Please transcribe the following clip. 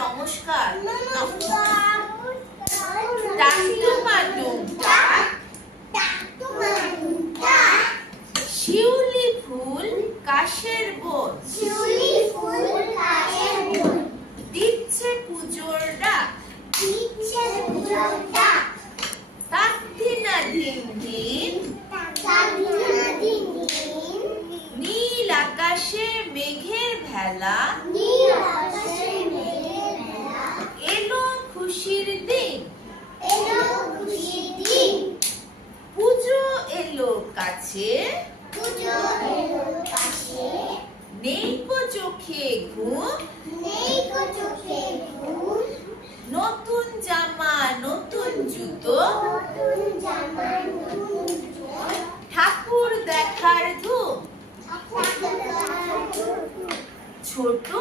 নমস্কার। টাকটুমাটুম টাক, শিউলি ফুল কাশের বোন, দিচ্ছে পুজোর ডাক, তাক ধিনা ধিন ধিন, নীল আকাশে মেঘের ভেলা, এলো খুশির দিন, পুজো এলো কাছে, নেই কো চোখে ঘুম, নতুন জামা নতুন জুতো, ঠাকুর দেখার ধুম, ছোট